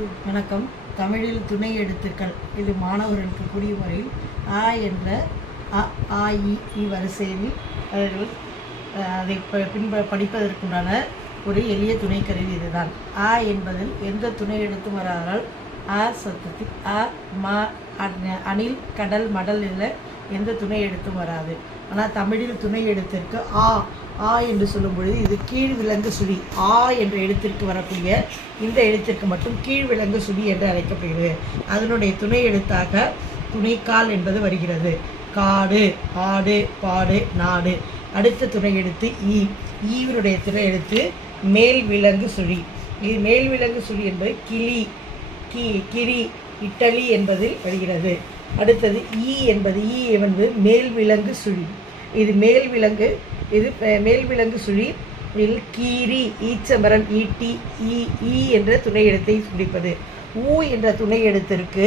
வணக்கம். தமிழில் துணை எழுத்துக்கள். இது மாணவர்களுக்கு புரியும் முறையில் ஆ என்ற ஆ இ வரிசையில் அதை படிப்பதற்குண்டான ஒரு எளிய துணை கருவி இதுதான். ஆ என்பதில் எந்த துணை எழுத்தும் வராதால் ஆ சத்தத்தில் அணில் கடல் மடல் இல்லை எந்த துணை எழுத்தும் வராது. ஆனால் தமிழில் துணை எழுத்திற்கு ஆ என்று சொல்லும் பொழுது இது கீழ் விலங்கு சுழி. ஆ என்ற எழுத்திற்கு வரக்கூடிய இந்த எழுத்திற்கு மட்டும் கீழ் விலங்கு சுழி என்று அழைக்கப்படுகிறது. அதனுடைய துணை எழுத்தாக துணைக்கால் என்பது வருகிறது. காடு, ஆடு, பாடு, நாடு. அடுத்த துணை எழுத்து ஈவினுடைய துணை எழுத்து மேல் விலங்கு சுழி. இது மேல் விலங்கு சுழி என்பது கிரி, இட்டலி என்பதில் வருகிறது. அடுத்தது என்பது மேல் விலங்கு சுழி. இது மேல் விலங்கு சுழி. இதில் கீரி, ஈச்சமரன், ஈட்டி, ஈ என்ற துணை எழுத்தை குறிப்பது. ஊ என்ற துணை எழுத்திற்கு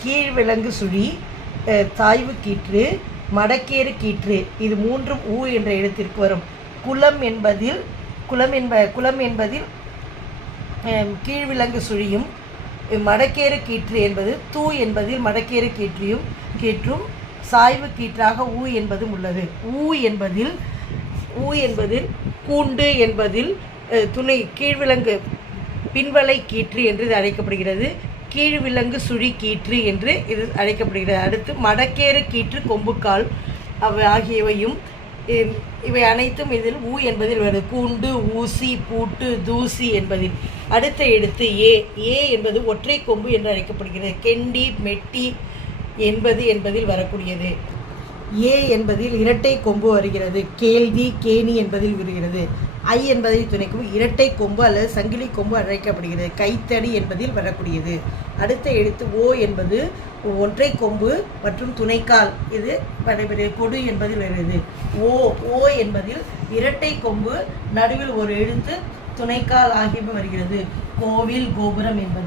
கீழ் விலங்கு சுழி, தாய்வு கீற்று, மடக்கேறு கீற்று. இது மூன்றும் ஊ என்ற எழுத்திற்கு வரும். குளம் என்பதில் கீழ்விலங்கு சுழியும், மடக்கேறு கீற்று என்பது தூ என்பதில் மடக்கேறு கீற்றும் சாய்வு கீற்றாக ஊ என்பதும் உள்ளது. ஊ என்பதில் கூண்டு என்பதில் துணை கீழ்விலங்கு பின்வலை கீற்று என்று இது அழைக்கப்படுகிறது. கீழ்விலங்கு சுழி கீற்று என்று இது அழைக்கப்படுகிறது. அடுத்து மடக்கேறு கீற்று கொம்புக்கால் ஆகியவையும் இவை அனைத்தும் இதில் ஊ என்பதில் வருது. கூண்டு, ஊசி, பூட்டு, தூசி என்பதில். அடுத்த எழுத்து ஏ என்பது ஒற்றை கொம்பு என்று அழைக்கப்படுகிறது. கெண்டி, மெட்டி என்பதில் வரக்கூடியது. ஏ என்பதில் இரட்டை கொம்பு வருகிறது. கேள்வி, கேணி என்பதில் வருகிறது. ஐ என்பதை துணைக்கும் இரட்டை கொம்பு அல்லது சங்கிலி கொம்பு அழைக்கப்படுகிறது. கைத்தடி என்பதில் வரக்கூடியது. அடுத்த எழுத்து ஓ என்பது ஒற்றை கொம்பு மற்றும் துணைக்கால். இது கொடு என்பதில் வருகிறது. ஓ என்பதில் இரட்டை கொம்பு, நடுவில் ஒரு எழுத்து, துணைக்கால் ஆகியவை வருகிறது. கோவில், கோபுரம் என்பது